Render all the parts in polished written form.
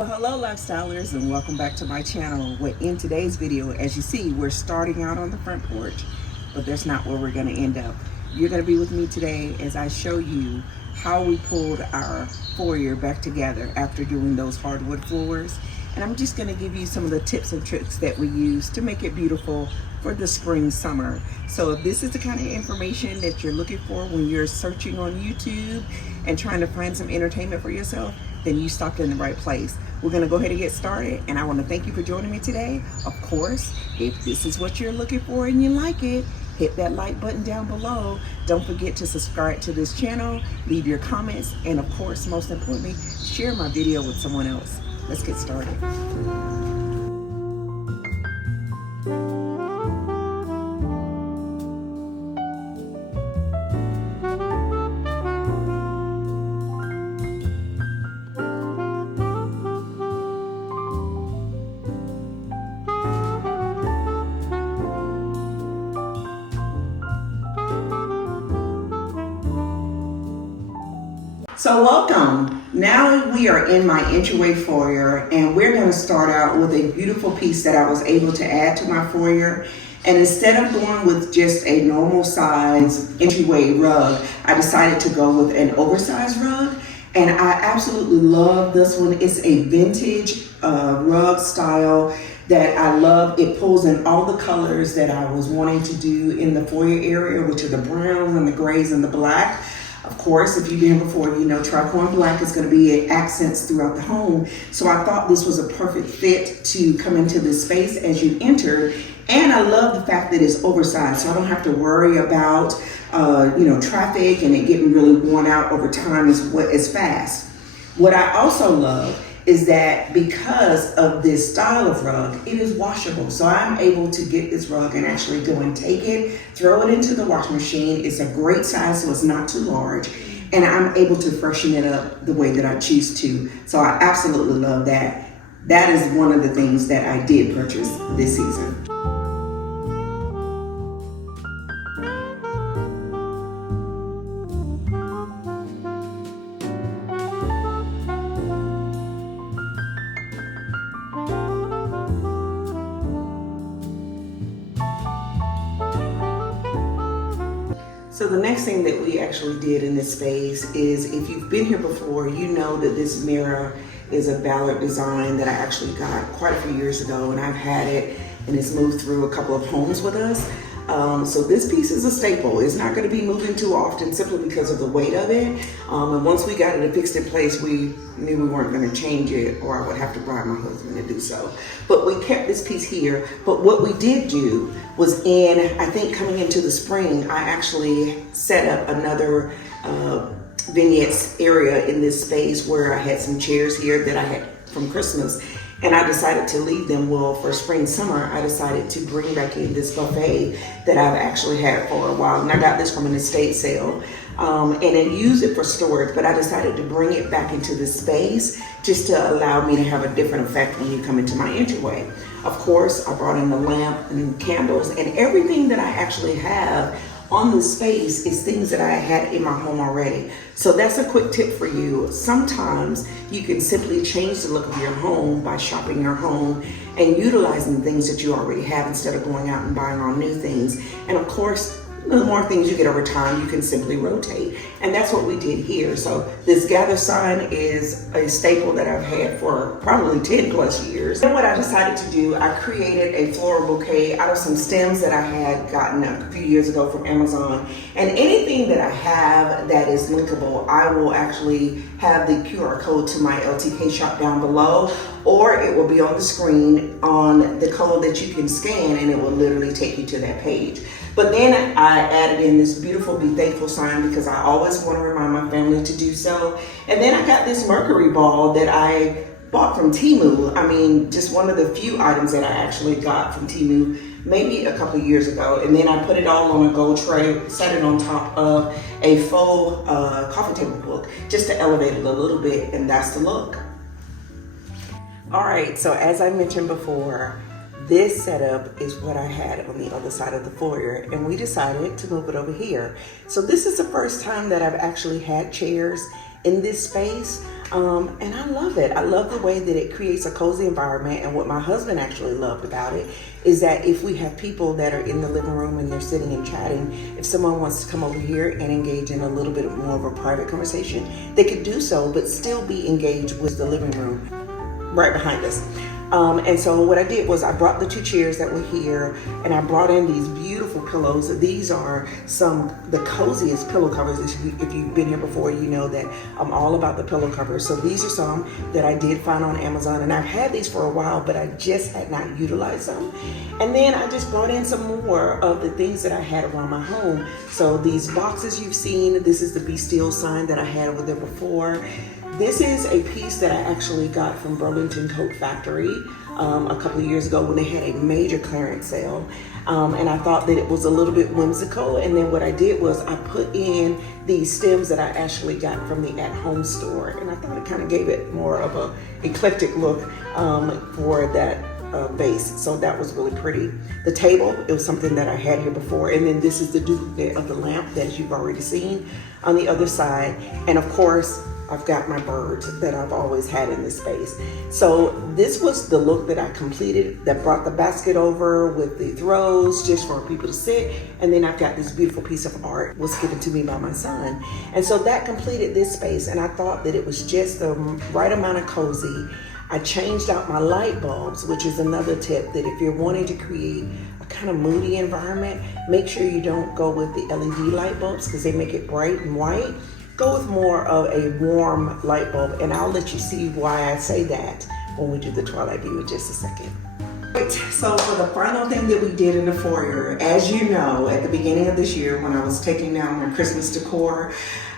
Well, hello lifestylers and welcome back to my channel. In today's video, as you see, we're starting out on the front porch, but that's not where we're going to end up. You're going to be with me today as I show you how we pulled our foyer back together after doing those hardwood floors. And I'm just going to give you some of the tips and tricks that we use to make it beautiful for the spring, summer. So if this is the kind of information that you're looking for when you're searching on YouTube and trying to find some entertainment for yourself, then you stopped in the right place. We're gonna go ahead and get started, and I wanna thank you for joining me today. Of course, if this is what you're looking for and you like it, hit that like button down below. Don't forget to subscribe to this channel, leave your comments, and of course, most importantly, share my video with someone else. Let's get started. So welcome. Now we are in my entryway foyer, and we're going to start out with a beautiful piece that I was able to add to my foyer. And instead of going with just a normal size entryway rug, I decided to go with an oversized rug. And I absolutely love this one. It's a vintage rug style that I love. It pulls in all the colors that I was wanting to do in the foyer area, which are the browns and the grays and the black. Of course, if you've been here before, you know tricorn black is going to be accents throughout the home. So I thought this was a perfect fit to come into this space as you enter. And I love the fact that it's oversized, so I don't have to worry about traffic and it getting really worn out over time as fast. What I also love is that because of this style of rug, it is washable. So I'm able to get this rug and actually go and take it, throw it into the washing machine. It's a great size, so it's not too large. And I'm able to freshen it up the way that I choose to. So I absolutely love that. That is one of the things that I did purchase this season. So the next thing that we actually did in this space is, if you've been here before, you know that this mirror is a Ballard design that I actually got quite a few years ago, and I've had it and it's moved through a couple of homes with us. So this piece is a staple. It's not going to be moving too often simply because of the weight of it. And once we got it fixed in place, we knew we weren't going to change it, or I would have to bribe my husband to do so. But we kept this piece here. But what we did do was, I think coming into the spring, I actually set up another vignettes area in this space where I had some chairs here that I had from Christmas. And I decided to leave them. Well, for spring, summer, I decided to bring back in this buffet that I've actually had for a while. And I got this from an estate sale and then use it for storage. But I decided to bring it back into this space just to allow me to have a different effect when you come into my entryway. Of course, I brought in the lamp and candles, and everything that I actually have on the space is things that I had in my home already. So that's a quick tip for you. Sometimes you can simply change the look of your home by shopping your home and utilizing things that you already have instead of going out and buying all new things. And of course, the more things you get over time, you can simply rotate. And that's what we did here. So this gather sign is a staple that I've had for probably 10 plus years. And what I decided to do, I created a floral bouquet out of some stems that I had gotten a few years ago from Amazon. And anything that I have that is linkable, I will actually have the QR code to my LTK shop down below, or it will be on the screen on the code that you can scan, and it will literally take you to that page. But then I added in this beautiful Be Thankful sign because I always want to remind my family to do so. And then I got this Mercury ball that I bought from Temu. I mean, just one of the few items that I actually got from Temu maybe a couple of years ago. And then I put it all on a gold tray, set it on top of a faux coffee table book just to elevate it a little bit, and that's the look. All right, so as I mentioned before, this setup is what I had on the other side of the foyer, and we decided to move it over here. So this is the first time that I've actually had chairs in this space. And I love it. I love the way that it creates a cozy environment. And what my husband actually loved about it is that if we have people that are in the living room and they're sitting and chatting, if someone wants to come over here and engage in a little bit more of a private conversation, they could do so, but still be engaged with the living room right behind us. And so what I did was I brought the 2 chairs that were here, and I brought in these beautiful pillows. These are the coziest pillow covers. If you've been here before, you know that I'm all about the pillow covers. So these are some that I did find on Amazon, and I've had these for a while, but I just had not utilized them. And then I just brought in some more of the things that I had around my home. So these boxes you've seen, this is the Be Still sign that I had over there before. This is a piece that I actually got from Burlington Coat Factory a couple of years ago when they had a major clearance sale. And I thought that it was a little bit whimsical. And then what I did was I put in these stems that I actually got from the at-home store. And I thought it kind of gave it more of a eclectic look for that base. So that was really pretty. The table, it was something that I had here before. And then this is the duplicate of the lamp that you've already seen on the other side. And of course, I've got my birds that I've always had in this space. So this was the look that I completed, that brought the basket over with the throws just for people to sit. And then I've got this beautiful piece of art was given to me by my son. And so that completed this space. And I thought that it was just the right amount of cozy. I changed out my light bulbs, which is another tip that if you're wanting to create a kind of moody environment, make sure you don't go with the LED light bulbs because they make it bright and white. Go with more of a warm light bulb, and I'll let you see why I say that when we do the twilight view in just a second. Right, so for the final thing that we did in the foyer, as you know, at the beginning of this year when I was taking down my Christmas decor,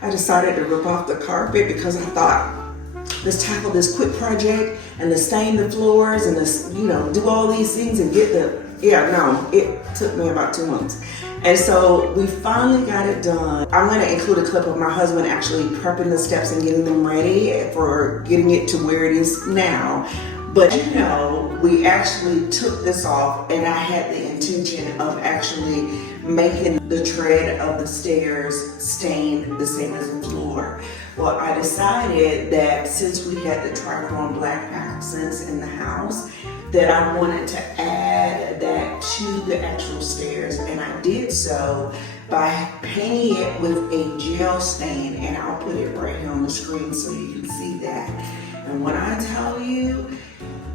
I decided to rip off the carpet because I thought, let's tackle this quick project and let's stain the floors and let's, do all these things and get it took me about 2 months. And so we finally got it done. I'm gonna include a clip of my husband actually prepping the steps and getting them ready for getting it to where it is now. But we actually took this off and I had the intention of actually making the tread of the stairs stain the same as the floor. Well, I decided that since we had the trichromed black accents in the house, that I wanted to add that to the actual stairs, and I did so by painting it with a gel stain, and I'll put it right here on the screen so you can see that. And when I tell you,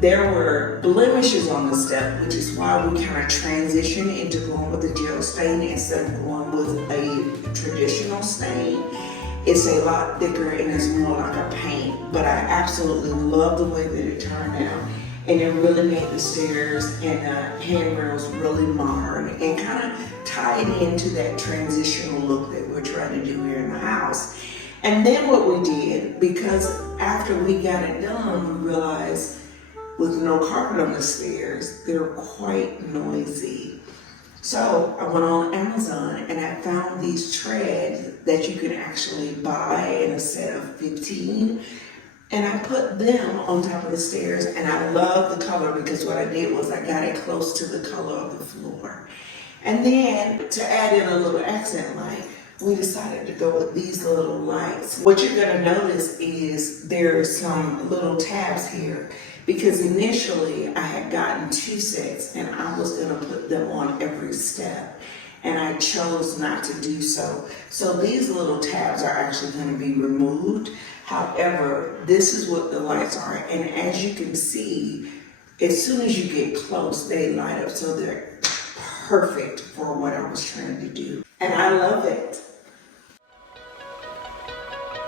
there were blemishes on the step, which is why we kind of transitioned into going with the gel stain instead of going with a traditional stain. It's a lot thicker and it's more like a paint, but I absolutely love the way that it turned out. And it really made the stairs and the handrails really modern and kind of tied into that transitional look that we're trying to do here in the house. And then what we did, because after we got it done, we realized with no carpet on the stairs, they're quite noisy. So I went on Amazon and I found these treads that you can actually buy in a set of 15. And I put them on top of the stairs, and I love the color because what I did was I got it close to the color of the floor. And then to add in a little accent light, we decided to go with these little lights. What you're gonna notice is there's some little tabs here because initially I had gotten 2 sets and I was gonna put them on every step. And I chose not to do so. So these little tabs are actually gonna be removed. However, this is what the lights are. And as you can see, as soon as you get close, they light up. So they're perfect for what I was trying to do. And I love it.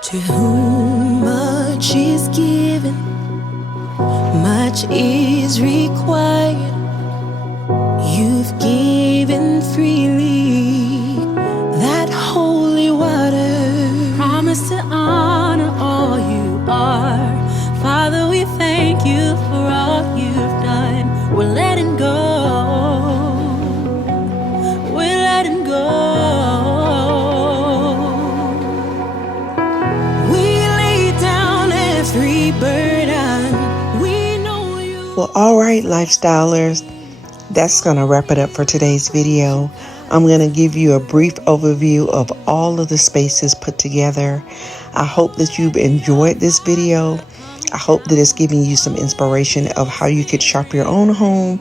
To whom much is given, much is required. You've given freely that holy water. Promise to honor all you are. Father, we thank you for all you've done. We're letting go. We're letting go. We lay down every burden. We know you. Well, all right, lifestylers. That's going to wrap it up for today's video. I'm going to give you a brief overview of all of the spaces put together. I hope that you've enjoyed this video. I hope that it's giving you some inspiration of how you could shop your own home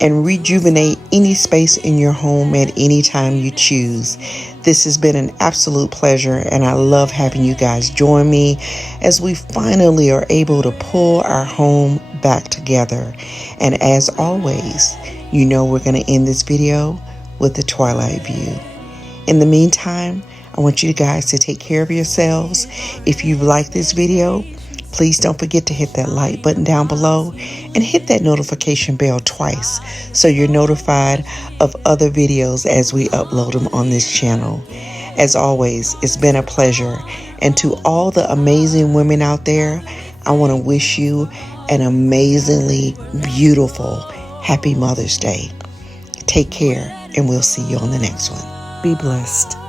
and rejuvenate any space in your home at any time you choose. This has been an absolute pleasure, and I love having you guys join me as we finally are able to pull our home back together. And as always, you know we're going to end this video with the twilight view. In the meantime, I want you guys to take care of yourselves. If you've liked this video, please don't forget to hit that like button down below and hit that notification bell twice so you're notified of other videos as we upload them on this channel. As always, it's been a pleasure. And to all the amazing women out there, I want to wish you an amazingly beautiful Happy Mother's Day. Take care, and we'll see you on the next one. Be blessed.